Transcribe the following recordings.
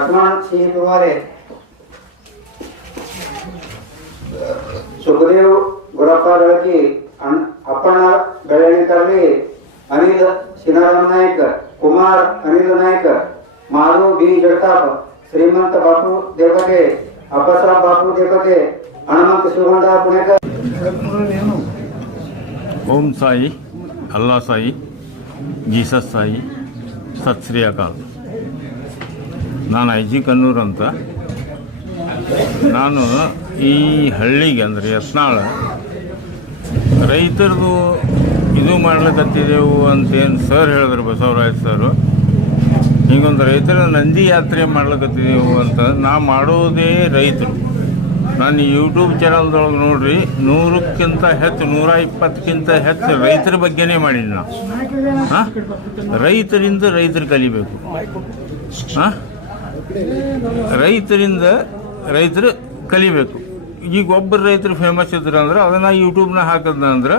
ભગવાન શ્રી ગુરુવારે ಸುಗ್ರೀವ್ ಗುರಪ್ಪ ಬೆಳಕಿ ಅಪ್ಪಣ್ಣ ಬೆಳಣಿಕರ್ಲಿ ಅನಿಲ್ ಸಿನಾರಾಮ್ ನಾಯ್ಕ ಕುಮಾರ್ ಅನಿಲ್ ನಾಯ್ಕ ಮಾಧು ಬಿ ಜಗತಾಪ್ ಶ್ರೀಮಂತ ಬಾಪು ದೇವಕೆ ಅಪ್ಪಸರಾವ್ ಬಾಪು ದೇವಕೆ ಹನುಮಂತ ಶಿವಗೊಂಡ ಪುಣೇಕ ಓಂ ಸಾಯಿ ಅಲ್ಲಾ ಸಾಯಿ ಜೀಸಸ್ ಸಾಯಿ ಸತ್ ಶ್ರೀ ಅಕಾಲ್ ನಾನು ಐ ಜಿ ಕನ್ನೂರು ಅಂತ. ನಾನು ಈ ಹಳ್ಳಿಗೆ ಅಂದರೆ ಯತ್ನಾಳ ರೈತರದು ಇದು ಮಾಡ್ಲಿಕ್ಕತ್ತಿದ್ದೆವು ಅಂತೇನು ಸರ್ ಹೇಳಿದ್ರು ಬಸವರಾಜ್ ಸರ್. ಹೀಗೊಂದು ರೈತರ ನಂದಿ ಯಾತ್ರೆ ಮಾಡ್ಲಿಕ್ಕತ್ತಿದ್ದೆವು ಅಂತ ನಾ ಮಾಡೋದೇ ರೈತರು. ನಾನು ಯೂಟ್ಯೂಬ್ ಚಾನಲ್ದೊಳಗೆ ನೋಡ್ರಿ, ನೂರಕ್ಕಿಂತ ಹೆಚ್ಚು ನೂರ ಇಪ್ಪತ್ತಕ್ಕಿಂತ ಹೆಚ್ಚು ರೈತರ ಬಗ್ಗೆನೇ ಮಾಡೀನಿ ನಾ. ಹಾಂ? ರೈತರಿಂದ ರೈತರು ಕಲಿಬೇಕು. ಹಾಂ? ರೈತರಿಂದ ರೈತರು ಕಲಿಬೇಕು. ಈಗ ಒಬ್ಬರು ರೈತರು ಫೇಮಸ್ ಇದ್ರು ಅಂದ್ರೆ ಅದನ್ನು ಯೂಟ್ಯೂಬ್ನ ಹಾಕಿದ್ನ ಅಂದ್ರೆ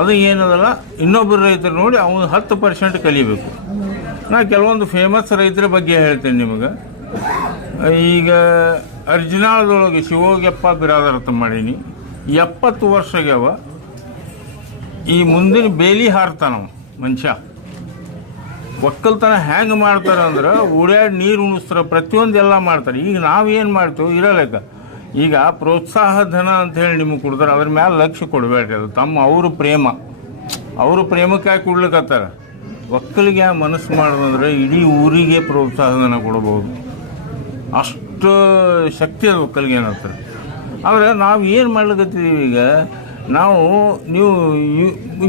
ಅದು ಏನದಲ್ಲ ಇನ್ನೊಬ್ಬರು ರೈತರು ನೋಡಿ ಅವನು ಹತ್ತು ಪರ್ಸೆಂಟ್ ಕಲಿಬೇಕು. ನಾ ಕೆಲವೊಂದು ಫೇಮಸ್ ರೈತರ ಬಗ್ಗೆ ಹೇಳ್ತೇನೆ ನಿಮಗೆ. ಈಗ ಅರ್ಜುನಾಳದೊಳಗೆ ಶಿವೋಗ್ಯಪ್ಪ ಬಿರಾದಾರತ ಮಾಡೀನಿ. ಎಪ್ಪತ್ತು ವರ್ಷಗ್ಯಾವ ಈ ಮುಂದಿನ ಬೇಲಿ ಹಾರ್ತಾನವ ಮನುಷ್ಯ. ಒಕ್ಕಲ್ತನ ಹೆಂಗೆ ಮಾಡ್ತಾರೆ ಅಂದ್ರೆ ಉಡ್ಯಾಡಿ ನೀರು ಉಣಿಸ್ತಾರೆ ಪ್ರತಿಯೊಂದು ಎಲ್ಲ ಮಾಡ್ತಾರೆ. ಈಗ ನಾವೇನು ಮಾಡ್ತೀವಿ ಇರಲೇಕ ಈಗ. ಪ್ರೋತ್ಸಾಹ ಧನ ಅಂತ ಹೇಳಿ ನಿಮಗೆ ಕೊಡ್ತಾರೆ. ಅದ್ರ ಮೇಲೆ ಲಕ್ಷ್ಯ ಕೊಡಬೇಡ್ರಿ ಅದು. ತಮ್ಮ ಅವ್ರ ಪ್ರೇಮ. ಅವರು ಪ್ರೇಮಕ್ಕಾಗಿ ಕೊಡ್ಲಿಕ್ಕತ್ತಾರ ಒಕ್ಕಲಿಗೆ ಆ ಮನಸ್ಸು ಮಾಡೋದಂದ್ರೆ ಇಡೀ ಊರಿಗೆ ಪ್ರೋತ್ಸಾಹ ಧನ ಕೊಡಬಹುದು ಅಷ್ಟು ಶಕ್ತಿ ಅದು ಒಕ್ಕಲಿಗೆ ಏನಂತಾರೆ. ಆದರೆ ನಾವು ಏನು ಮಾಡ್ಲಿಕತ್ತೀವಿ ಈಗ? ನಾವು ನೀವು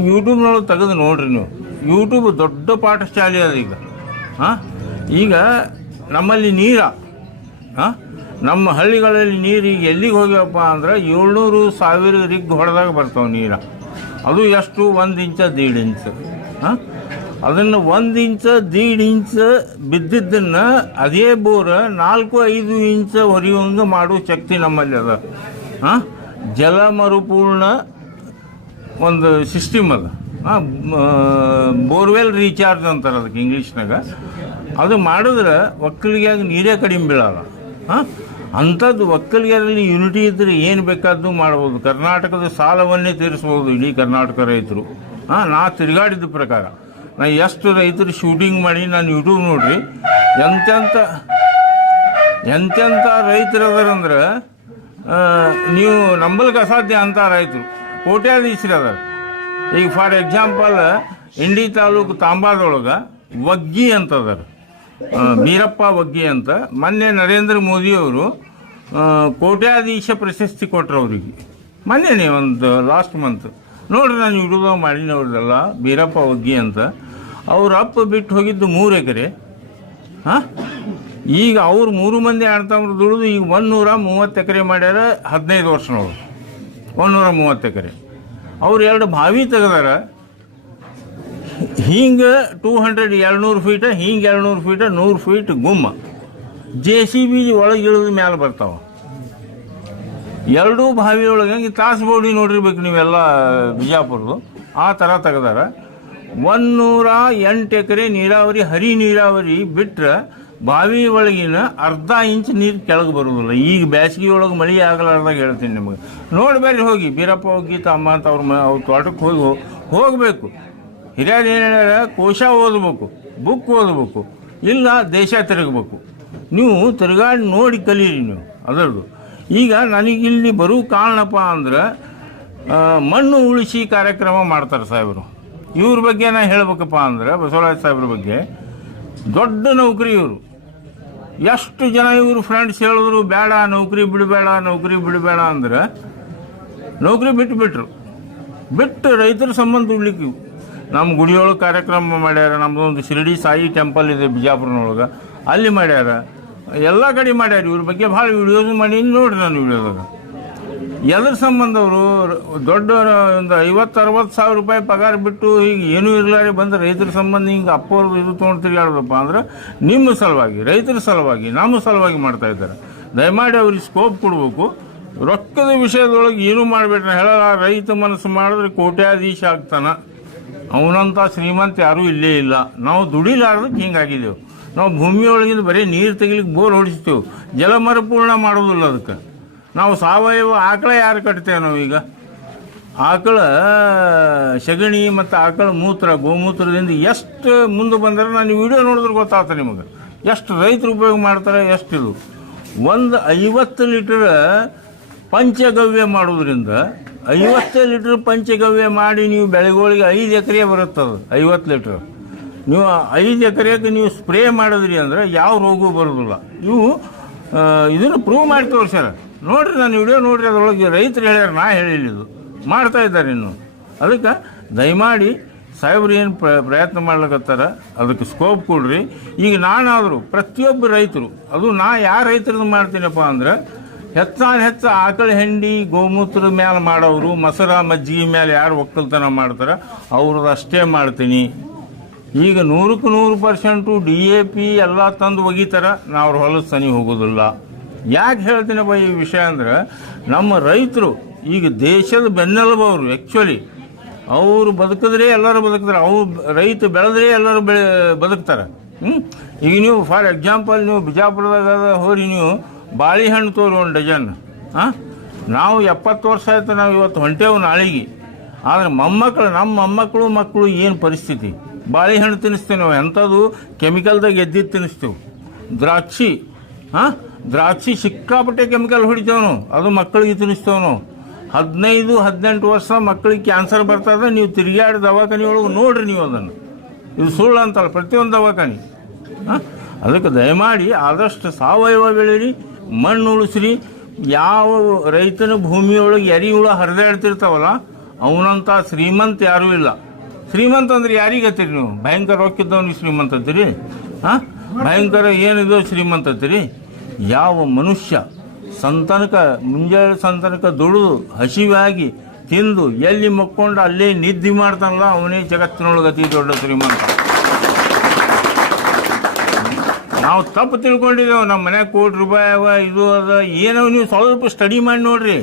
ಯೂಟ್ಯೂಬ್ನೊಳಗೆ ತೆಗೆದು ನೋಡ್ರಿ ನೀವು. ಯೂಟ್ಯೂಬ್ ದೊಡ್ಡ ಪಾಠಶಾಲೆ ಅದು ಈಗ. ಹಾಂ? ಈಗ ನಮ್ಮಲ್ಲಿ ನೀರ. ಹಾಂ? ನಮ್ಮ ಹಳ್ಳಿಗಳಲ್ಲಿ ನೀರು ಈಗ ಎಲ್ಲಿಗೆ ಹೋಗ್ಯವಪ್ಪ ಅಂದ್ರೆ ಏಳ್ನೂರು ಸಾವಿರ ರಿಗ್ ಹೊಡೆದಾಗ ಬರ್ತಾವೆ ನೀರ. ಅದು ಎಷ್ಟು? ಒಂದು ಇಂಚ, ದೀಡ್ ಇಂಚ್. ಹಾಂ? ಅದನ್ನು ಒಂದು ಇಂಚ, ದೀಡ್ ಇಂಚ ಬಿದ್ದಿದ್ದನ್ನು ಅದೇ ಬೋರ್ ನಾಲ್ಕು, ಐದು ಇಂಚ ಹೊರೆಯೊಂದು ಮಾಡೋ ಶಕ್ತಿ ನಮ್ಮಲ್ಲಿ ಅದ. ಹಾಂ? ಜಲ ಮರುಪೂರ್ಣ ಒಂದು ಸಿಸ್ಟಮ್ ಅದ. ಹಾಂ ಬೋರ್ವೆಲ್ ರೀಚಾರ್ಜ್ ಅಂತಾರೆ ಅದಕ್ಕೆ ಇಂಗ್ಲೀಷ್ನಾಗ. ಅದು ಮಾಡಿದ್ರೆ ಒಕ್ಕಲಿಗೆಯಾಗ ನೀರೇ ಕಡಿಮೆ ಬೀಳಲ್ಲ. ಹಾಂ ಅಂಥದ್ದು ಒಕ್ಕಲಿಗರಲ್ಲಿ ಯುನಿಟಿ ಇದ್ದರೆ ಏನು ಬೇಕಾದ್ದು ಮಾಡ್ಬೋದು. ಕರ್ನಾಟಕದ ಸಾಲವನ್ನೇ ತೀರಿಸ್ಬೋದು ಇಡೀ ಕರ್ನಾಟಕ ರೈತರು. ಹಾಂ ನಾ ತಿರುಗಾಡಿದ ಪ್ರಕಾರ. ನಾ ಎಷ್ಟು ರೈತರು ಶೂಟಿಂಗ್ ಮಾಡಿ ನಾನು ಯೂಟ್ಯೂಬ್ ನೋಡ್ರಿ ಎಂತೆಂಥ ಎಂತೆಂಥ ರೈತರು ಅದಾರಂದ್ರೆ ನೀವು ನಂಬಲಿಕ್ಕೆ ಅಸಾಧ್ಯ ಅಂತ ರೈತರು. ಕೋಟ್ಯಾಧೀಶರು ಅದಾರ. ಈಗ ಫಾರ್ ಎಕ್ಸಾಂಪಲ್ ಇಂಡಿ ತಾಲೂಕು ತಾಂಬಾದೊಳಗೆ ವಗ್ಗಿ ಅಂತ ಅದಾರ ಆ, ಬೀರಪ್ಪ ವಗ್ಗಿ ಅಂತ. ಮೊನ್ನೆ ನರೇಂದ್ರ ಮೋದಿಯವರು ಕೋಟ್ಯಾಧೀಶ ಪ್ರಶಸ್ತಿ ಕೊಟ್ಟರು ಅವರಿಗೆ. ಮೊನ್ನೆನೇ ಒಂದು ಲಾಸ್ಟ್ ಮಂತ್ ನೋಡ್ರಿ ನಾನು ಯೂಟ್ಯೂಬ್ದಾಗ ಮಾಡೀನಿ ಅವ್ರದ್ದೆಲ್ಲ ಬೀರಪ್ಪ ವಗ್ಗಿ ಅಂತ. ಅವ್ರ ಅಪ್ಪ ಬಿಟ್ಟು ಹೋಗಿದ್ದು ಮೂರು ಎಕರೆ. ಹಾಂ? ಈಗ ಅವ್ರು ಮೂರು ಮಂದಿ ಆಡ್ತಾವ್ರು ದುಡಿದು ಈಗ ಒಂದು ನೂರ ಮೂವತ್ತು ಎಕರೆ ಮಾಡ್ಯಾರ ಹದಿನೈದು ವರ್ಷನವ್ರು ನೂರ ಮೂವತ್ತು ಎಕರೆ. ಅವ್ರು ಎರಡು ಬಾವಿ ತೆಗೆದಾರ. ಹಿಂಗೆ ಟೂ ಹಂಡ್ರೆಡ್ ಎರಡುನೂರು ಫೀಟ ಹಿಂಗೆ ಎರಡುನೂರು ಫೀಟ ನೂರು ಫೀಟ್ ಗುಮ್ಮ. ಜೆ ಸಿ ಬಿ ಒಳಗೆ ಇಳಿದ ಮ್ಯಾಲೆ ಬರ್ತಾವ. ಎರಡೂ ಬಾವಿ ಒಳಗೆ ಹಂಗೆ ತಾಸು ಬೋಡಿ ನೋಡಿರ್ಬೇಕು ನೀವೆಲ್ಲ ಬಿಜಾಪುರದು. ಆ ಥರ ತೆಗೆದಾರ. ಒಂದೂರ ಎಂಟು ಎಕರೆ ನೀರಾವರಿ, ಹರಿ ನೀರಾವರಿ ಬಿಟ್ರೆ ಬಾವಿ ಒಳಗಿನ ಅರ್ಧ ಇಂಚ್ ನೀರು ಕೆಳಗೆ ಬರುವುದಿಲ್ಲ ಈಗ ಬೇಸಿಗೆ ಒಳಗೆ ಮಳೆ ಆಗಲಾರ್ದಾಗ ಹೇಳ್ತೀನಿ ನಿಮಗೆ. ನೋಡ್ಬೇರಿ ಹೋಗಿ, ಬೀರಪ್ಪ ಹೋಗಿ ಅಮ್ಮ ಅಂತ ಅವ್ರ ಮ, ಅವ್ರ ತೋಟಕ್ಕೆ ಹೋಗಿ ಹೋಗಬೇಕು. ಹಿರಿಯರು ಏನು ಹೇಳ್ಯಾರ? ಕೋಶ ಓದಬೇಕು, ಬುಕ್ ಓದಬೇಕು, ಇಲ್ಲ ದೇಶ ತಿರುಗಬೇಕು. ನೀವು ತಿರುಗಾಡಿ ನೋಡಿ ಕಲೀರಿ ನೀವು, ಅದರದು. ಈಗ ನನಗಿಲ್ಲಿ ಬರೋ ಕಾರಣಪ್ಪ ಅಂದ್ರೆ ಮಣ್ಣು ಉಳಿಸಿ ಕಾರ್ಯಕ್ರಮ ಮಾಡ್ತಾರೆ ಸಾಹೇಬರು. ಇವ್ರ ಬಗ್ಗೆ ನಾ ಹೇಳ್ಬೇಕಪ್ಪ ಅಂದ್ರೆ, ಬಸವರಾಜ ಸಾಹೇಬ್ರ ಬಗ್ಗೆ. ದೊಡ್ಡ ನೌಕರಿ ಇವರು. ಎಷ್ಟು ಜನ ಇವರು ಫ್ರೆಂಡ್ಸ್ ಹೇಳಿದ್ರು, ಬೇಡ, ನೌಕರಿ ಬಿಡಬೇಡ ನೌಕರಿ ಬಿಡಬೇಡ ಅಂದ್ರೆ ನೌಕರಿ ಬಿಟ್ಟು ಬಿಟ್ರು. ಬಿಟ್ಟು ರೈತರ ಸಂಬಂಧ ದುಡ್ಲಿಕ್ಕೆ. ನಮ್ಮ ಗುಡಿಯೊಳಗೆ ಕಾರ್ಯಕ್ರಮ ಮಾಡ್ಯಾರ ನಮ್ಮದೊಂದು ಶಿರಡಿ ಸಾಯಿ ಟೆಂಪಲ್ ಇದೆ ಬಿಜಾಪುರನೊಳಗೆ. ಅಲ್ಲಿ ಮಾಡ್ಯಾರ. ಎಲ್ಲ ಕಡೆ ಮಾಡ್ಯಾರ. ಇವ್ರ ಬಗ್ಗೆ ಭಾಳ ವಿಡಿಯೋಸ್ ಮಾಡಿ ನೋಡ್ರಿ ನಾನು ವಿಡಿಯೋದಾಗ. ಎದ್ರ ಸಂಬಂಧವರು ದೊಡ್ಡ ಒಂದು ಐವತ್ತು, ಅರವತ್ತು ಸಾವಿರ ರೂಪಾಯಿ ಪಗಾರ ಬಿಟ್ಟು ಈಗ ಏನೂ ಇರಲಾರೆ ಬಂದ ರೈತರ ಸಂಬಂಧ ಹಿಂಗೆ ಅಪ್ಪವ್ರದ್ದು ಇದು ತೊಗೊಂಡು ತಿರುಗಾಡೋದಪ್ಪ ಅಂದ್ರೆ ನಿಮ್ಮ ಸಲುವಾಗಿ, ರೈತರ ಸಲುವಾಗಿ, ನಮ್ಮ ಸಲುವಾಗಿ ಮಾಡ್ತಾ ಇದ್ದಾರೆ. ದಯಮಾಡಿ ಅವ್ರಿಗೆ ಸ್ಕೋಪ್ ಕೊಡಬೇಕು. ರೊಕ್ಕದ ವಿಷಯದೊಳಗೆ ಏನು ಮಾಡಬೇಡ್ರಿ ಹೇಳಲ್ಲ. ರೈತ ಮನಸ್ಸು ಮಾಡಿದ್ರೆ ಕೋಟ್ಯಾಧೀಶ ಆಗ್ತಾನೆ. ಅವನಂತ ಶ್ರೀಮಂತ ಯಾರೂ ಇಲ್ಲೇ ಇಲ್ಲ. ನಾವು ದುಡಿಲಾರ್ದಕ್ಕೆ ಹಿಂಗಾಗಿದ್ದೆವು. ನಾವು ಭೂಮಿಯೊಳಗಿಂದ ಬರೀ ನೀರು ತೆಗಿಲಿಕ್ಕೆ ಬೋರ್ ಹೊಡಿಸ್ತೀವಿ. ಜಲಮರುಪೂರ್ಣ ಮಾಡೋದಿಲ್ಲ ಅದಕ್ಕೆ. ನಾವು ಸಾವಯವ ಆಕಳ ಯಾರು ಕಟ್ತೇವೆ ಈಗ? ಆಕಳ, ಸಗಣಿ ಮತ್ತು ಆಕಳ ಮೂತ್ರ, ಗೋಮೂತ್ರದಿಂದ ಎಷ್ಟು ಮುಂದೆ ಬಂದರೆ ನಾನು ವಿಡಿಯೋ ನೋಡಿದ್ರೆ ಗೊತ್ತಾಗ್ತದೆ ನಿಮಗೆ. ಎಷ್ಟು ರೈತರು ಉಪಯೋಗ ಮಾಡ್ತಾರೆ, ಎಷ್ಟು ಇದು. ಒಂದು ಐವತ್ತು ಲೀಟರ್ ಪಂಚಗವ್ಯ ಮಾಡೋದ್ರಿಂದ ಐವತ್ತು ಲೀಟರ್ ಪಂಚಗವ್ಯ ಮಾಡಿ ನೀವು ಬೆಳೆಗಳಿಗೆ ಐದು ಎಕರೆ ಬರುತ್ತದು ಐವತ್ತು ಲೀಟ್ರ್. ನೀವು ಐದು ಎಕರೆಗೆ ನೀವು ಸ್ಪ್ರೇ ಮಾಡಿದ್ರಿ ಅಂದರೆ ಯಾವ ರೋಗವೂ ಬರೋದಿಲ್ಲ ನೀವು ಇದನ್ನು ಪ್ರೂವ್ ಮಾಡಿ ತೋರಿಸ್ಯಾರ. ನೋಡ್ರಿ ನಾನು ವಿಡಿಯೋ ನೋಡ್ರಿ, ಅದರೊಳಗೆ ರೈತರು ಹೇಳ್ಯಾರ, ನಾ ಹೇಳಿಲ್ಲ ಇದು. ಮಾಡ್ತಾ ಇದ್ದಾರೆ ಇನ್ನು. ಅದಕ್ಕೆ ದಯಮಾಡಿ ಸಾಹೇಬ್ರು ಏನು ಪ್ರ, ಪ್ರಯತ್ನ ಮಾಡ್ಲಿಕ್ಕತ್ತಾರ ಅದಕ್ಕೆ ಸ್ಕೋಪ್ ಕೊಡ್ರಿ. ಈಗ ನಾನಾದರೂ ಪ್ರತಿಯೊಬ್ಬ ರೈತರು, ಅದು ನಾ ಯಾವ ರೈತರದ್ದು ಮಾಡ್ತೀನಪ್ಪ ಅಂದ್ರೆ, ಹೆಚ್ಚಾನ ಹೆಚ್ಚು ಆಕಳ ಹೆಂಡಿ ಗೋಮೂತ್ರದ ಮೇಲೆ ಮಾಡೋರು ಮೊಸರ, ಮಜ್ಜಿಗೆ ಮೇಲೆ ಯಾರು ಒಕ್ಕಲ್ತನ ಮಾಡ್ತಾರೆ ಅವ್ರದ್ದು ಅಷ್ಟೇ ಮಾಡ್ತೀನಿ. ಈಗ ನೂರಕ್ಕೆ ನೂರು ಪರ್ಸೆಂಟು ಡಿ ಎ ಪಿ ಎಲ್ಲ ತಂದು ಒಗಿತಾರೆ, ನಾವು ಅವ್ರ ಹೊಲದ ಸನಿ ಹೋಗೋದಿಲ್ಲ. ಯಾಕೆ ಹೇಳ್ತೀನಪ್ಪ ಈ ವಿಷಯ ಅಂದ್ರೆ ನಮ್ಮ ರೈತರು, ಈಗ ದೇಶದ ಬೆನ್ನೆಲುಬು ಅವರು ಆ್ಯಕ್ಚುಲಿ ಅವರು ಬದುಕಿದ್ರೆ ಎಲ್ಲರೂ ಬದುಕ್ತಾರೆ. ಅವ್ರು ರೈತ ಬೆಳೆದ್ರೆ ಎಲ್ಲರೂ ಬೆಳೆ, ಬದುಕ್ತಾರೆ. ಈಗ ನೀವು ಫಾರ್ ಎಕ್ಸಾಂಪಲ್ ನೀವು ಬಿಜಾಪುರದಾಗ ಹೋರಿ, ನೀವು ಬಾಳೆಹಣ್ಣು ತೋರಿ ಒಂದು ಡಜನ್ ಹಾಂ ನಾವು ಎಪ್ಪತ್ತು ವರ್ಷ ಆಯ್ತು ನಾವು ಇವತ್ತು ಹೊಂಟೇವು ನಾಳೆಗೆ. ಆದರೆ ಮೊಮ್ಮಕ್ಕಳು, ನಮ್ಮ ಮೊಮ್ಮಕ್ಕಳು ಮಕ್ಕಳು ಏನು ಪರಿಸ್ಥಿತಿ? ಬಾಳೆಹಣ್ಣು ತಿನ್ನಿಸ್ತೇವೆ ನಾವು. ಎಂಥದ್ದು? ಕೆಮಿಕಲ್ದಾಗ ಎದ್ದಿದ್ದು ತಿನ್ನಿಸ್ತೇವೆ. ದ್ರಾಕ್ಷಿ ಹಾಂ ದ್ರಾಕ್ಷಿ ಸಿಕ್ಕಾಪಟ್ಟೆ ಕೆಮಿಕಲ್ ಹೊಡಿತೇವೆ ನಾವು ಅದು ಮಕ್ಕಳಿಗೆ ತಿನ್ನಿಸ್ತವನು. ಹದಿನೈದು, ಹದಿನೆಂಟು ವರ್ಷ ಮಕ್ಕಳಿಗೆ ಕ್ಯಾನ್ಸರ್ ಬರ್ತದೆ ನೀವು ತಿರುಗಾಡಿ ದವಾಖಾನೆ ಒಳಗೆ ನೋಡ್ರಿ ನೀವು ಅದನ್ನು. ಇದು ಸುಳ್ಳು ಅಂತಲ್ಲ, ಪ್ರತಿಯೊಂದು ದವಾಖಾನೆ. ಹಾಂ? ಅದಕ್ಕೆ ದಯಮಾಡಿ ಆದಷ್ಟು ಸಾವಯವ ಬೆಳೀರಿ ಮಣ್ಣು ಉಳಿಸ್ರಿ. ಯಾವ ರೈತನ ಭೂಮಿಯೊಳಗೆ ಎರಿ ಹುಳ ಹರಿದಾಡ್ತಿರ್ತಾವಲ್ಲ ಅವನಂತ ಶ್ರೀಮಂತ ಯಾರೂ ಇಲ್ಲ. ಶ್ರೀಮಂತ ಅಂದ್ರೆ ಯಾರಿಗೆ ಹತ್ತೀರಿ ನೀವು? ಭಯಂಕರ ಹೋಗಿದ್ದವನಿಗೆ ಶ್ರೀಮಂತ ಅಂತೀರಿ? ಹಾಂ? ಭಯಂಕರ ಏನಿದೋ ಶ್ರೀಮಂತ ಅಂತೀರಿ? ಯಾವ ಮನುಷ್ಯ ಸಂತನಕ, ಮುಂಜಾನೆ ಸಂತನಕ ದುಡಿದು ಹಸಿವಾಗಿ ತಿಂದು ಎಲ್ಲಿ ಮಕ್ಕೊಂಡು ಅಲ್ಲೇ ನಿದ್ದೆ ಮಾಡ್ತಾನಲ್ಲ, ಅವನೇ ಜಗತ್ತಿನೊಳಗೆ ಅತಿ ದೊಡ್ಡ ಶ್ರೀಮಂತ ನಾವು ತಪ್ಪು ತಿಳ್ಕೊಂಡಿದ್ದೇವೆ, ನಮ್ಮ ಮನ್ಯಾಗ ಕೋಟಿ ರೂಪಾಯಿ ಅವ, ಇದು ಅದ, ಏನೋ ನೀವು ಸ್ವಲ್ಪ ಸ್ಟಡಿ ಮಾಡಿ ನೋಡ್ರಿ.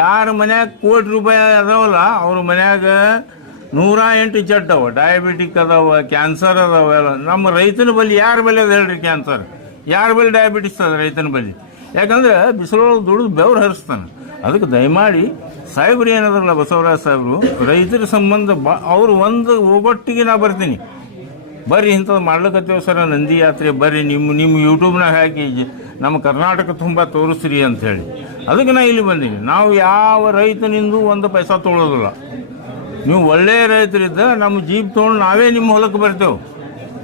ಯಾರ ಮನ್ಯಾಗ ಕೋಟಿ ರೂಪಾಯಿ ಅದಾವಲ್ಲ, ಅವ್ರ ಮನ್ಯಾಗ ನೂರ ಎಂಟು ಜಡ್ ಅವ ಡಯಾಬಿಟಿಕ್ ಅದಾವ ಕ್ಯಾನ್ಸರ್ ಅದಾವ ಎಲ್ಲ. ನಮ್ಮ ರೈತನ ಬಳಿ ಯಾರ ಬಳಿ ಅದ ಹೇಳ್ರಿ ಕ್ಯಾನ್ಸರ್ ಯಾರ ಬಳಿ ಡಯಾಬಿಟಿಸ್ ಅದ ರೈತನ ಬಳಿ? ಯಾಕಂದ್ರೆ ಬಿಸಿಲೊಳಗೆ ದುಡಿದು ಬೆವ್ರು ಹರಿಸ್ತಾನೆ. ಅದಕ್ಕೆ ದಯಮಾಡಿ ಸಾಹೇಬ್ರು ಏನಾದ್ರಲ್ಲ ಬಸವರಾಜ್ ಸಾಹೇಬರು, ರೈತರ ಸಂಬಂಧ ಬಾ, ಅವ್ರು ಒಂದು ಒಬ್ಬಟ್ಟಿಗೆ ನಾ ಬರ್ತೀನಿ. ಬರ್ರಿ ಇಂಥದ್ದು ಮಾಡ್ಲಿಕ್ಕತ್ತೇವೆ ಸರ ನಂದಿ ಯಾತ್ರೆ ಬರ್ರಿ ನಿಮ್ಮ ನಿಮ್ಮ ಯೂಟ್ಯೂಬ್ನಾಗ ಹಾಕಿ ನಮ್ಮ ಕರ್ನಾಟಕ ತುಂಬ ತೋರಿಸ್ರಿ ಅಂತ ಹೇಳಿ. ಅದಕ್ಕೆ ನಾ ಇಲ್ಲಿ ಬಂದೀನಿ. ನಾವು ಯಾವ ರೈತನಿಂದ ಒಂದು ಪೈಸಾ ತೊಳೋದಿಲ್ಲ. ನೀವು ಒಳ್ಳೆಯ ರೈತರಿದ್ದ ನಮ್ಮ ಜೀಪ್ ತೊಗೊಂಡು ನಾವೇ ನಿಮ್ಮ ಹೊಲಕ್ಕೆ ಬರ್ತೇವೆ.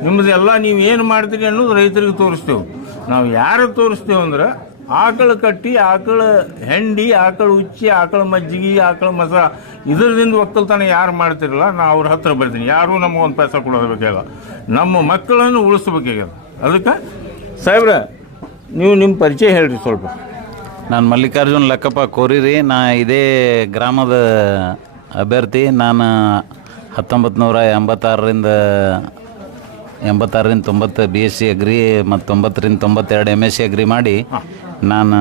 ನಿಮ್ಮದು ಎಲ್ಲ ನೀವು ಏನು ಮಾಡ್ತೀರಿ ಅನ್ನೋದು ರೈತರಿಗೆ ತೋರಿಸ್ತೇವೆ. ನಾವು ಯಾರು ತೋರಿಸ್ತೇವೆ ಅಂದ್ರೆ ಆಕಳು ಕಟ್ಟಿ, ಆಕಳ ಹೆಂಡಿ, ಆಕಳ ಉಚ್ಚಿ ಆಕಳ ಮಜ್ಜಿಗೆ, ಆಕಳ ಮಸ, ಇದರದಿಂದ ಒಕ್ಕಲ್ತನ ಯಾರು ಮಾಡ್ತಿರಲ್ಲ, ನಾ ಅವ್ರ ಹತ್ರ ಬರ್ತೀನಿ. ಯಾರೂ ನಮಗೊಂದು ಪೈಸೆ ಕೊಡೋದಬೇಕಾಗ ನಮ್ಮ ಮಕ್ಕಳನ್ನು ಉಳಿಸ್ಬೇಕಾಗ್ಯದ ಅದಕ್ಕೆ ಸಾಹೇಬ್ರ, ನೀವು ನಿಮ್ಮ ಪರಿಚಯ ಹೇಳ್ರಿ ಸ್ವಲ್ಪ. ನಾನು ಮಲ್ಲಿಕಾರ್ಜುನ್ ಲೆಕ್ಕಪ್ಪ ಕೋರಿರಿ. ನಾ ಇದೇ ಗ್ರಾಮದ ಅಭ್ಯರ್ಥಿ. ನಾನು ಹತ್ತೊಂಬತ್ತು ನೂರ ಎಂಬತ್ತಾರರಿಂದ ಎಂಬತ್ತಾರರಿಂದ ತೊಂಬತ್ತು ಬಿ ಎಸ್ ಸಿ ಅಗ್ರಿ ಮತ್ತು ತೊಂಬತ್ತರಿಂದ ತೊಂಬತ್ತೆರಡು ಎಂ ಎಸ್ ಸಿ ಅಗ್ರಿ ಮಾಡಿ ನಾನು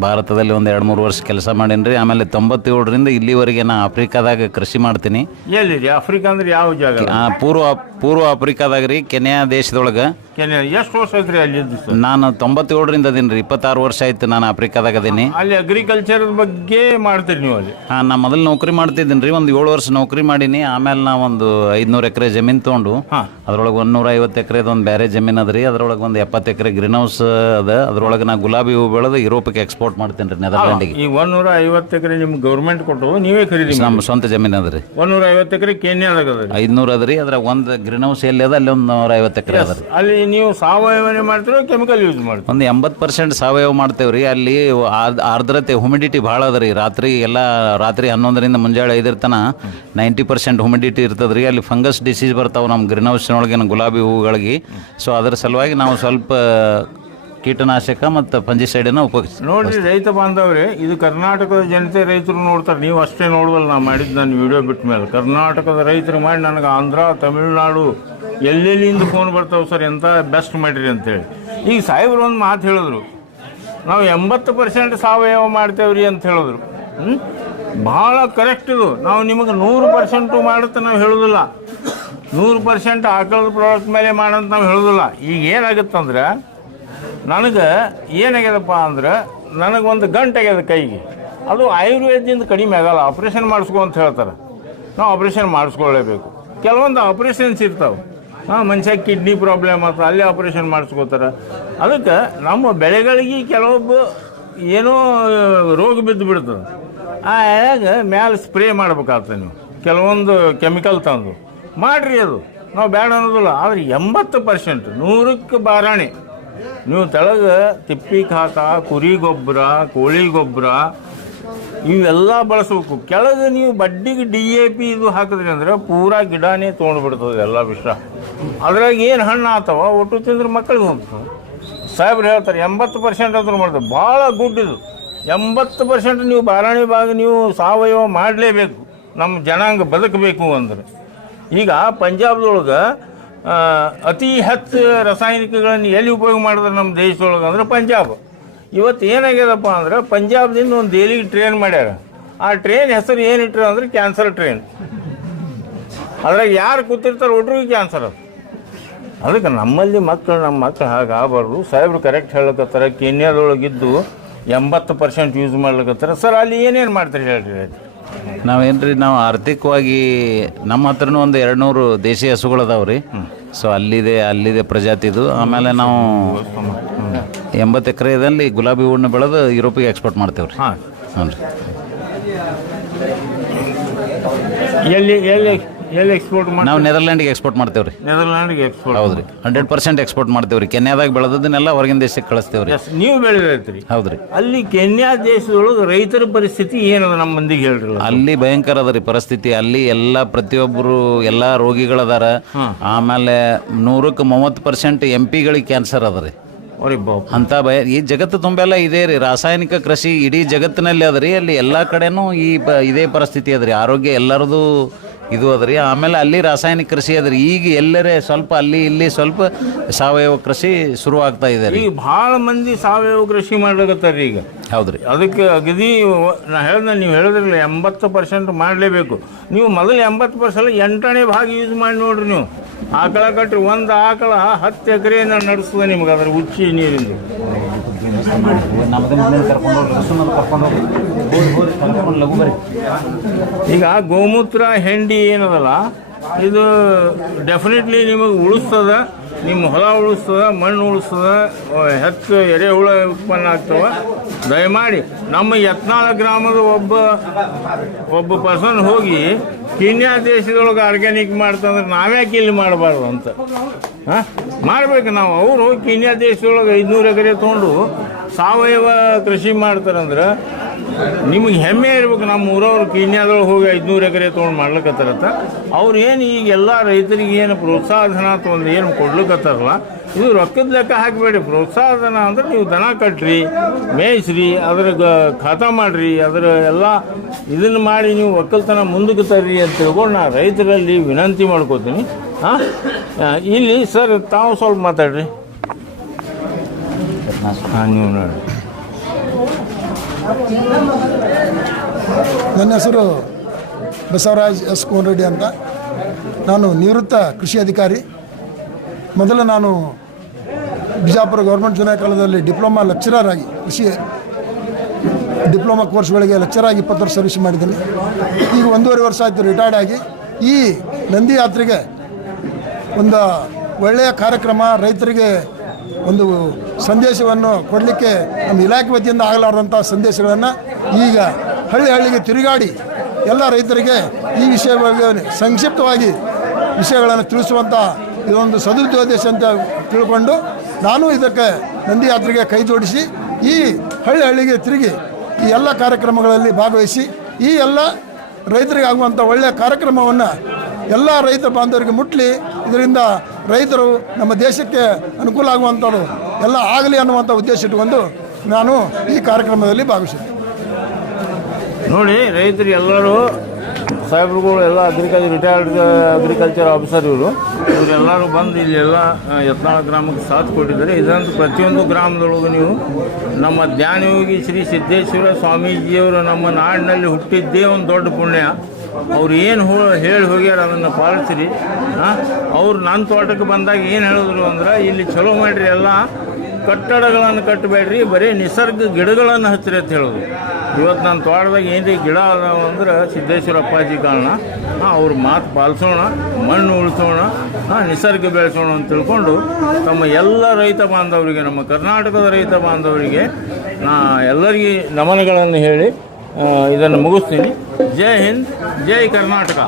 ಭಾರತದಲ್ಲಿ ಒಂದು ಎರಡು ಮೂರು ವರ್ಷ ಕೆಲಸ ಮಾಡೀನಿ ರೀ ಆಮೇಲೆ ತೊಂಬತ್ತೇಳರಿಂದ ಇಲ್ಲಿವರೆಗೆ ನಾನು ಆಫ್ರಿಕಾದಾಗ ಕೃಷಿ ಮಾಡ್ತೀನಿ. ಆಫ್ರಿಕಾ ಅಂದ್ರೆ ಯಾವ ಜಾಗ? ಆ, ಪೂರ್ವ ಪೂರ್ವ ಆಫ್ರಿಕಾದಾಗ ರೀ ಕೆನ್ಯಾ ದೇಶದೊಳಗೆ. ಕೆನ್ಯಾ ಎಷ್ಟು ವರ್ಷ ಐತ್ರಿ ಅಲ್ಲಿ ಇದ್ದು ಸರ್? ನಾನು ತೊಂಬತ್ತೇಳರಿಂದ ಅದೀನಿ ರೀ ಇಪ್ಪತ್ತಾರು ವರ್ಷ ಆಯ್ತು ನಾನು ಆಫ್ರಿಕಾದಾಗ ಅದೀನಿ ಅಲ್ಲಿ ಅಗ್ರಿಕಲ್ಚರ್ ಬಗ್ಗೆ ಮಾಡ್ತೀರಿ ನೀವು ಅಲ್ಲಿ? ಹಾಂ ನಾ ಮೊದಲು ನೌಕರಿ ಮಾಡ್ತಿದ್ದೀನಿ ರೀ ಒಂದು ಏಳು ವರ್ಷ ನೌಕರಿ ಮಾಡೀನಿ ಆಮೇಲೆ ನಾ ಒಂದು ಐದುನೂರು ಎಕರೆ ಜಮೀನು ತೊಗೊಂಡು ಹಾಂ. ಅದ್ರೊಳಗೆ ಒಂದು ಐವತ್ತು ಎಕರೆದು ಒಂದು ಬೇರೆ ಜಮೀನು ಅದ ರೀ ಅದ್ರೊಳಗೆ ಒಂದು ಎಪ್ಪತ್ತು ಎಕರೆ ಗ್ರೀನ್ ಹೌಸ್ ಅದ ಅದ್ರೊಳಗೆ ನಾ ಗುಲಾಬಿ ಹೂ ಬೆಳೆದು ಯುರೋಪಿಗೆ ಎಕ್ಸ್ಪೋರ್ಟ್ ಮಾಡ್ತೀನಿ ರೀ ನೆದರ್ಲ್ಯಾಂಡಿಗೆ ಈ ಒಂದೂರ ಐವತ್ತು ಎಕರೆ ನಿಮ್ಗೆ ಗೌರ್ಮೆಂಟ್ ಕೊಟ್ಟು ನೀವೇ ಖರೀದಿ ನಮ್ಮ ಸ್ವಂತ ಜಮೀನು ಅದ ರೀ. ಒಂದೂರ ಐವತ್ತು ಎಕರೆ ಕೆನ್ಯಾದಾಗ ಅದ ರೀ? ಐದುನೂರು ಅದ ರೀ ಅದ್ರಾಗ ಒಂದು ಗ್ರೀನ್ ನಾವು ಸೇಲ್ ಅದ ಅಲ್ಲಿ ಒಂದು ನೂರ ಐವತ್ತು ಎಕರೆ ಅದ ರೀ. ಅಲ್ಲಿ ನೀವು ಸಾವಯವನೇ ಮಾಡ್ತೀರೋ ಕೆಮಿಕಲ್ ಯೂಸ್ ಮಾಡಿ ಒಂದು ಎಂಬತ್ತು ಪರ್ಸೆಂಟ್ ಸಾವಯವ ಮಾಡ್ತೇವೆ ರೀ ಅಲ್ಲಿ ಆರ್ದ್- ಆರ್ದ್ರತೆ ಹ್ಯುಮಿಡಿಟಿ ಭಾಳ ಅದ ರೀ. ರಾತ್ರಿ ಎಲ್ಲ ರಾತ್ರಿ ಹನ್ನೊಂದರಿಂದ ಮುಂಜಾಳೆ ಐದರ ತನ ನೈಂಟಿ ಪರ್ಸೆಂಟ್ ಹ್ಯುಮಿಡಿಟಿ ಇರ್ತದೆ ರೀ ಅಲ್ಲಿ ಫಂಗಸ್ ಡಿಸೀಸ್ ಬರ್ತಾವೆ ನಮ್ಮ ಗ್ರೀನ್ ಹೌಸ್ನೊಳಗಿನ ಗುಲಾಬಿ ಹೂಗಳಿಗೆ ಸೊ ಅದರ ಸಲುವಾಗಿ ನಾವು ಸ್ವಲ್ಪ ಕೀಟನಾಶಕ ಮತ್ತು ಪಂಜಿಸೈಡನ್ನು ಉಪಯೋಗಿಸ್ತೀವಿ ನೋಡಿ ರೈತ ಬಾಂಧವ್ರೆ, ಇದು ಕರ್ನಾಟಕದ ಜನತೆ ರೈತರು ನೋಡ್ತಾರೆ. ನೀವು ಅಷ್ಟೇ ನೋಡುವಲ್ಲ ನಾನು ಮಾಡಿದ್ದು ನಾನು ವಿಡಿಯೋ ಬಿಟ್ಟ ಮೇಲೆ. ಕರ್ನಾಟಕದ ರೈತರು ಮಾಡಿ ನನಗೆ ಆಂಧ್ರ, ತಮಿಳುನಾಡು ಎಲ್ಲೆಲ್ಲಿಂದ ಫೋನ್ ಬರ್ತಾವೆ ಸರ್ ಎಂಥ ಬೆಸ್ಟ್ ಮಾಡಿರಿ ಅಂತೇಳಿ. ಈಗ ಸಾಹೇಬ್ರು ಒಂದು ಮಾತು ಹೇಳಿದ್ರು. ನಾವು ಎಂಬತ್ತು ಪರ್ಸೆಂಟ್ ಸಾವಯವ ಮಾಡ್ತೇವ್ರಿ ಅಂತ ಹೇಳಿದ್ರು. ಹ್ಞೂ ಭಾಳ ಕರೆಕ್ಟ್ ಇದು. ನಾವು ನಿಮಗೆ ನೂರು ಪರ್ಸೆಂಟು ಮಾಡುತ್ತೆ ನಾವು ಹೇಳೋದಿಲ್ಲ. ನೂರು ಪರ್ಸೆಂಟ್ ಆಕಳದ ಪ್ರಾಡಕ್ಟ್ ಮೇಲೆ ಮಾಡಂತ ನಾವು ಹೇಳೋದಿಲ್ಲ. ಈಗ ಏನಾಗುತ್ತಂದ್ರೆ ನನಗೆ ಏನಾಗ್ಯದಪ್ಪ ಅಂದ್ರೆ ನನಗೊಂದು ಗಂಟೆ ಆಗ್ಯದ ಕೈಗೆ. ಅದು ಆಯುರ್ವೇದದಿಂದ ಕಡಿಮೆ ಆಗಲ್ಲ. ಆಪ್ರೇಷನ್ ಮಾಡಿಸ್ಕೊ ಅಂತ ಹೇಳ್ತಾರೆ. ನಾವು ಆಪ್ರೇಷನ್ ಮಾಡಿಸ್ಕೊಳ್ಳೇಬೇಕು ಕೆಲವೊಂದು ಆಪ್ರೇಷನ್ಸ್ ಇರ್ತಾವೆ. ಹಾಂ, ಮನುಷ್ಯ ಕಿಡ್ನಿ ಪ್ರಾಬ್ಲಮ್ ಆಗ್ತದೆ ಅಲ್ಲಿ ಆಪ್ರೇಷನ್ ಮಾಡಿಸ್ಕೋತಾರೆ. ಅದಕ್ಕೆ ನಮ್ಮ ಬೆಳೆಗಳಿಗೆ ಕೆಲವೊಬ್ಬ ಏನೋ ರೋಗ ಬಿದ್ದು ಬಿಡ್ತದೆ. ಆ ಎಳೆಗ ಮ್ಯಾಲೆ ಸ್ಪ್ರೇ ಮಾಡ್ಬೇಕಾಗ್ತದೆ ನೀವು. ಕೆಲವೊಂದು ಕೆಮಿಕಲ್ ತಂದು. ಮಾಡಿರಿ ಅದು. ನಾವು ಬೇಡ ಅನ್ನೋದಿಲ್ಲ. ಆದರೆ ಎಂಬತ್ತು ಪರ್ಸೆಂಟ್ ನೂರಕ್ಕೆ ಬಾರಾಣಿ. ನೀವು ತೆಳಗೆ ತಿಪ್ಪಿ ಖಾತ, ಕುರಿ ಗೊಬ್ಬರ, ಕೋಳಿ ಗೊಬ್ಬರ, ಇವೆಲ್ಲ ಬಳಸಬೇಕು. ಕೆಳಗೆ ನೀವು ಬಡ್ಡಿಗೆ ಡಿ ಎ ಪಿ ಇದು ಹಾಕಿದ್ರಿ ಅಂದ್ರೆ ಪೂರಾ ಗಿಡನೇ ತೊಗೊಂಡ್ಬಿಡ್ತದೆ ಎಲ್ಲ ವಿಷ. ಅದ್ರಾಗ ಏನು ಹಣ್ಣು ಆತವ ಒಟ್ಟು ತಿಂದ್ರೆ ಮಕ್ಕಳಿಗೆ ಹೋಗ್ತದೆ ಸಾಹೇಬ್ರು ಹೇಳ್ತಾರೆ, ಎಂಬತ್ತು ಪರ್ಸೆಂಟ್ ಅಂತ ಮಾಡ್ತಾರೆ ಭಾಳ ಗುಡ್ ಇದು. ಎಂಬತ್ತು ಪರ್ಸೆಂಟ್ ನೀವು ಬಾರಾಣಿ ಭಾಗ ನೀವು ಸಾವಯವ ಮಾಡಲೇಬೇಕು. ನಮ್ಮ ಜನಾಂಗ ಬದುಕಬೇಕು ಅಂದ್ರೆ. ಈಗ ಪಂಜಾಬ್ದೊಳಗೆ ಅತಿ ಹೆಚ್ಚು ರಾಸಾಯನಿಕಗಳನ್ನು ಎಲ್ಲಿ ಉಪಯೋಗ ಮಾಡಿದ್ರೆ ನಮ್ಮ ದೇಶದೊಳಗೆ ಅಂದ್ರೆ ಪಂಜಾಬ್. ಇವತ್ತು ಏನಾಗ್ಯದಪ್ಪ ಅಂದ್ರೆ ಪಂಜಾಬ್ದಿಂದ ಒಂದು ದೆಹಲಿಗೆ ಟ್ರೈನ್ ಮಾಡ್ಯಾರ. ಆ ಟ್ರೈನ್ ಹೆಸರು ಏನಿಟ್ರು ಅಂದ್ರೆ ಕ್ಯಾನ್ಸರ್ ಟ್ರೈನ್ ಅದ್ರಾಗ ಯಾರು ಕೂತಿರ್ತಾರೆ ಒಟ್ರಿಗೆ ಕ್ಯಾನ್ಸರ್ ಅದು. ಅದಕ್ಕೆ ನಮ್ಮಲ್ಲಿ ಮಕ್ಕಳು ನಮ್ಮ ಮಕ್ಕಳು ಹಾಗೆ ಆಗಬಾರ್ದು. ಸಾಹೇಬ್ರು ಕರೆಕ್ಟ್ ಹೇಳಕತ್ತಾರ ಕೆನ್ಯಾದೊಳಗಿದ್ದು ಎಂಬತ್ತು ಪರ್ಸೆಂಟ್ ಯೂಸ್ ಮಾಡ್ಲಿಕತ್ತಾರ. ಸರ್, ಅಲ್ಲಿ ಏನೇನು ಮಾಡ್ತಾರೆ ಹೇಳ್ರಿ? ನಾವೇನ್ರಿ ನಾವು ಆರ್ಥಿಕವಾಗಿ ನಮ್ಮ ಹತ್ರನೂ ಒಂದು ಎರಡು ನೂರು ದೇಶಿ ಹಸುಗಳು ಅದಾವೆ ರೀ ಸೊ ಅಲ್ಲಿದೆ ಅಲ್ಲಿದೆ ಪ್ರಜಾತಿದು ಆಮೇಲೆ ನಾವು ಎಂಬತ್ತು ಎಕರೆದಲ್ಲಿ ಗುಲಾಬಿ ಹೂವನ್ನ ಬೆಳೆದು ಯುರೋಪಿಗೆ ಎಕ್ಸ್ಪೋರ್ಟ್ ಮಾಡ್ತೇವೆ ರೀ ಹಾಂ. ಹ್ಞೂ ರೀ. ಎಲ್ಲಿ ಎಲ್ಲಿ? ಎಲ್ಲಿ ಎಕ್ಸ್ಪೋರ್ಟ್ ಮಾಡಿ ನಾವು ನೆದರ್ಲ್ಯಾಂಡಿಗೆ ಎಕ್ಸ್ಪೋರ್ಟ್ ಮಾಡ್ತೇವೆ ರೀ ನೆದರ್ಲ್ಯಾಂಡ್ಗೆ ಎಕ್ಸ್ಪೋರ್ಟ್ ಹೌದು ರೀ ಹಂಡ್ರೆಡ್ ಪರ್ಸೆಂಟ್ ಎಕ್ಸ್ಪೋರ್ಟ್ ಮಾಡ್ತೇವೆ ರೀ ಕೆನ್ಯಾದಾಗ ಬೆಳೆದದನ್ನೆಲ್ಲ ಹೊರಗಿನ ದೇಶಕ್ಕೆ ಕಳಿಸ್ತೇವೆ ರೀ ಎಸ್ ನೀವು ಬೆಳೆದೈತ್ರಿ ಹೌದು ರೀ ಅಲ್ಲಿ ಕೆನ್ಯಾ ದೇಶದೊಳಗೆ ರೈತರ ಪರಿಸ್ಥಿತಿ ಏನದ ನಮ್ಮ ಮಂದಿಗೆ ಹೇಳ್ರಿ ಅಲ್ಲಿ ಭಯಂಕರ ಅದ ರೀ ಪರಿಸ್ಥಿತಿ. ಅಲ್ಲಿ ಎಲ್ಲ ಪ್ರತಿಯೊಬ್ಬರು ಎಲ್ಲ ರೋಗಿಗಳದಾರ. ಆಮೇಲೆ ನೂರಕ್ಕೆ ಮೂವತ್ತು ಪರ್ಸೆಂಟ್ ಎಂ ಪಿಗಳಿಗೆ ಕ್ಯಾನ್ಸರ್ ಅದ ರೀ. ಅವ್ರಿ ಅಂತ ಭಯ. ಈ ಜಗತ್ತು ತುಂಬೆಲ್ಲ ಇದೆ ರೀ. ರಾಸಾಯನಿಕ ಕೃಷಿ ಇಡೀ ಜಗತ್ತಿನಲ್ಲಿ ಅದ ರೀ. ಅಲ್ಲಿ ಎಲ್ಲ ಕಡೆನೂ ಈ ಪ ಇದೇ ಪರಿಸ್ಥಿತಿ ಅದ ರೀ. ಆರೋಗ್ಯ ಎಲ್ಲರದು ಇದು ಅದ ರೀ ಆಮೇಲೆ ಅಲ್ಲಿ ರಾಸಾಯನಿಕ ಕೃಷಿ ಅದ ರೀ ಈಗ ಎಲ್ಲರೇ ಸ್ವಲ್ಪ ಅಲ್ಲಿ ಇಲ್ಲಿ ಸ್ವಲ್ಪ ಸಾವಯವ ಕೃಷಿ ಶುರು ಆಗ್ತಾ ಇದೆ ರೀ. ಈಗ ಭಾಳ ಮಂದಿ ಸಾವಯವ ಕೃಷಿ ಮಾಡ್ಲಿಕತ್ತಾರ ಈಗ. ಹೌದ್ರಿ. ಅದಕ್ಕೆ ಅಗದಿ ನಾ ಹೇಳ್ದೆ ನೀವು ಹೇಳಿದ್ರಲ್ಲ ಎಂಬತ್ತು ಪರ್ಸೆಂಟ್ ಮಾಡಲೇಬೇಕು. ನೀವು ಮೊದಲು ಎಂಬತ್ತು ಪರ್ಸೆಂಟ್ ಎಂಟನೇ ಭಾಗ ಯೂಸ್ ಮಾಡಿ ನೋಡ್ರಿ ನೀವು. ಆಕಳ ಕಟ್ರಿ ಒಂದು ಆಕಳ ಹತ್ತು ಎಕರೆನ ನಡೆಸ್ತದೆ ನಿಮ್ಗೆ ಅದ್ರ ಉಚ್ಚಿ ನೀರಿಂದು. ಈಗ ಗೋಮೂತ್ರ ಹೆಂಡಿ ಏನದಲ್ಲ ಇದು ಡೆಫಿನೆಟ್ಲಿ ನಿಮಗೆ ಉಳಿಸ್ತದ ನಿಮ್ಮ ಹೊಲ ಉಳಿಸ್ತದ, ಮಣ್ಣು ಉಳಿಸ್ತದ ಹೆಚ್ಚು ಎರೆಹುಳ ಉತ್ಪನ್ನ ಆಗ್ತವ. ದಯಮಾಡಿ, ನಮ್ಮ ಯತ್ನಾಳ ಗ್ರಾಮದ ಒಬ್ಬ ಒಬ್ಬ ಪರ್ಸನ್ ಹೋಗಿ ಕೀನ್ಯಾ ದೇಶದೊಳಗೆ ಆರ್ಗ್ಯಾನಿಕ್ ಮಾಡ್ತಂದ್ರೆ ನಾವ್ಯಾಕೆ ಇಲ್ಲಿ ಮಾಡಬಾರ್ದು ಅಂತ. ಹಾಂ? ಮಾಡ್ಬೇಕು ನಾವು. ಅವರು ಕೀನ್ಯಾ ದೇಶದೊಳಗೆ ಐದುನೂರು ಎಕರೆ ತೊಗೊಂಡು ಸಾವಯವ ಕೃಷಿ ಮಾಡ್ತಾರಂದ್ರೆ ನಿಮಗೆ ಹೆಮ್ಮೆ ಇರ್ಬೇಕು ನಮ್ಮ ಊರವ್ರು ಕೀನ್ಯಾದೊಳಗೆ ಹೋಗಿ ಐದುನೂರು ಎಕರೆ ತೊಗೊಂಡು ಮಾಡ್ಲಿಕ್ಕತ್ತಾರತ್ತ ಅವ್ರು ಏನು ಈಗ ಎಲ್ಲ ರೈತರಿಗೆ ಏನು ಪ್ರೋತ್ಸಾಹ ಧನ ತೊಗೊಂಡು ಏನು ಕೊಡ್ಲಿಕ್ಕತ್ತಾರಲ್ಲ ಇದು ರೊಕ್ಕದ ಲೆಕ್ಕ ಹಾಕಬೇಡಿ. ಪ್ರೋತ್ಸಾಹ ಧನ ಅಂದ್ರೆ ನೀವು ದನ ಕಟ್ಟ್ರಿ ಮೇಯಿಸ್ರಿ, ಅದ್ರ ಖಾತ ಮಾಡ್ರಿ, ಅದರ ಎಲ್ಲ ಇದನ್ನು ಮಾಡಿ ನೀವು ಒಕ್ಕಲ್ತನ ಮುಂದಕ್ಕೆ ತರ್ರಿ ಅಂತ ತಿಳ್ಕೊಂಡು ನಾನು ರೈತರಲ್ಲಿ ವಿನಂತಿ ಮಾಡ್ಕೋತೀನಿ. ಹಾಂ ಇಲ್ಲಿ ಸರ್ ತಾವು ಸ್ವಲ್ಪ ಮಾತಾಡ್ರಿ. ಹಾಂ ನೀವು ನೋಡಿ ನನ್ನ ಹೆಸರು ಬಸವರಾಜ್ ಎಸ್ ಕೋನರೆಡ್ಡಿ ಅಂತ. ನಾನು ನಿವೃತ್ತ ಕೃಷಿ ಅಧಿಕಾರಿ. ಮೊದಲು ನಾನು ಬಿಜಾಪುರ ಗೌರ್ಮೆಂಟ್ ಜೂನಿಯರ್ ಕಾಲೇಜಲ್ಲಿ ಡಿಪ್ಲೊಮಾ ಲೆಕ್ಚರರ್ ಆಗಿ ಕೃಷಿ ಡಿಪ್ಲೊಮಾ ಕೋರ್ಸ್ಗಳಿಗೆ ಲೆಕ್ಚರ್ ಆಗಿ ಇಪ್ಪತ್ತು ವರ್ಷ ಸರ್ವಿಸ್ ಮಾಡಿದ್ದೀನಿ. ಈಗ ಒಂದೂವರೆ ವರ್ಷ ಆಯಿತು ರಿಟೈರ್ಡ್ ಆಗಿ. ಈ ನಂದಿ ಯಾತ್ರೆಗೆ ಒಂದು ಒಳ್ಳೆಯ ಕಾರ್ಯಕ್ರಮ ರೈತರಿಗೆ ಒಂದು ಸಂದೇಶವನ್ನು ಕೊಡಲಿಕ್ಕೆ ನಮ್ಮ ಇಲಾಖೆ ವತಿಯಿಂದ ಆಗಲಾರದಂಥ ಸಂದೇಶಗಳನ್ನು ಈಗ ಹಳ್ಳಿ ಹಳ್ಳಿಗೆ ತಿರುಗಾಡಿ ಎಲ್ಲ ರೈತರಿಗೆ ಈ ವಿಷಯ ಸಂಕ್ಷಿಪ್ತವಾಗಿ ವಿಷಯಗಳನ್ನು ತಿಳಿಸುವಂಥ ಇದೊಂದು ಸದುದ್ದೇಶ ಅಂತ ತಿಳ್ಕೊಂಡು ನಾನು ಇದಕ್ಕೆ ನಂದಿ ಯಾತ್ರೆಗೆ ಕೈ ಜೋಡಿಸಿ ಈ ಹಳ್ಳಿ ಹಳ್ಳಿಗೆ ತಿರುಗಿ ಈ ಎಲ್ಲ ಕಾರ್ಯಕ್ರಮಗಳಲ್ಲಿ ಭಾಗವಹಿಸಿ ಈ ಎಲ್ಲ ರೈತರಿಗೆ ಆಗುವಂಥ ಒಳ್ಳೆಯ ಕಾರ್ಯಕ್ರಮವನ್ನು ಎಲ್ಲ ರೈತ ಬಾಂಧವರಿಗೆ ಮುಟ್ಲಿ. ಇದರಿಂದ ರೈತರು ನಮ್ಮ ದೇಶಕ್ಕೆ ಅನುಕೂಲ ಆಗುವಂಥದ್ದು ಎಲ್ಲ ಆಗಲಿ ಅನ್ನುವಂಥ ಉದ್ದೇಶ ಇಟ್ಟುಕೊಂಡು ನಾನು ಈ ಕಾರ್ಯಕ್ರಮದಲ್ಲಿ ಭಾಗವಹಿಸಿದ್ದೆ. ನೋಡಿ ರೈತರು ಎಲ್ಲರೂ, ಸಾಹೇಬ್ರುಗಳು ಎಲ್ಲ ಅಗ್ರಿಕಲ್ಚರ್ ರಿಟೈರ್ಡ್ ಅಗ್ರಿಕಲ್ಚರ್ ಆಫೀಸರ್ ಇವರು. ಇವರೆಲ್ಲರೂ ಬಂದು ಇಲ್ಲಿ ಎಲ್ಲ ಯತ್ನಾಳ ಗ್ರಾಮಕ್ಕೆ ಸಾಥ್ ಕೊಟ್ಟಿದ್ದಾರೆ. ಇದಂತೂ ಪ್ರತಿಯೊಂದು ಗ್ರಾಮದೊಳಗೂ ನೀವು ನಮ್ಮ ಧ್ಯಾನಯೋಗಿ ಶ್ರೀ ಸಿದ್ದೇಶ್ವರ ಸ್ವಾಮೀಜಿಯವರು ನಮ್ಮ ನಾಡಿನಲ್ಲಿ ಹುಟ್ಟಿದ್ದೇ ಒಂದು ದೊಡ್ಡ ಪುಣ್ಯ. ಅವ್ರು ಏನು ಹೋ ಹೇಳಿ ಹೋಗ್ಯಾರ ಅದನ್ನು ಪಾಲಿಸ್ರಿ ಹಾಂ ಅವ್ರು ನನ್ನ ತೋಟಕ್ಕೆ ಬಂದಾಗ ಏನು ಹೇಳಿದ್ರು ಅಂದ್ರೆ, ಇಲ್ಲಿ ಚಲೋ ಮಾಡಿರಿ ಎಲ್ಲ, ಕಟ್ಟಡಗಳನ್ನು ಕಟ್ಟಬೇಡ್ರಿ ಬರೀ ನಿಸರ್ಗ ಗಿಡಗಳನ್ನು ಹಚ್ಚಿರಿ ಅಂತ ಹೇಳೋದು. ಇವತ್ತು ನನ್ನ ತೋಟದಾಗ ಏನ್ರಿ ಗಿಡ ಅದಾವ ಅಂದ್ರೆ ಸಿದ್ದೇಶ್ವರ ಅಪ್ಪಾಜಿ ಕಾರಣ ಹಾಂ ಅವ್ರ ಮಾತು ಪಾಲಿಸೋಣ, ಮಣ್ಣು ಉಳಿಸೋಣ ಹಾಂ ನಿಸರ್ಗ ಬೆಳೆಸೋಣ ಅಂತ ತಿಳ್ಕೊಂಡು ತಮ್ಮ ಎಲ್ಲ ರೈತ ಬಾಂಧವರಿಗೆ, ನಮ್ಮ ಕರ್ನಾಟಕದ ರೈತ ಬಾಂಧವರಿಗೆ ನಾ ಎಲ್ಲರಿಗೆ ನಮನಗಳನ್ನು ಹೇಳಿ ಇದನ್ನು ಮುಗಿಸ್ತೀನಿ. ಜೈ ಹಿಂದ್ ಜೈ ಕರ್ನಾಟಕ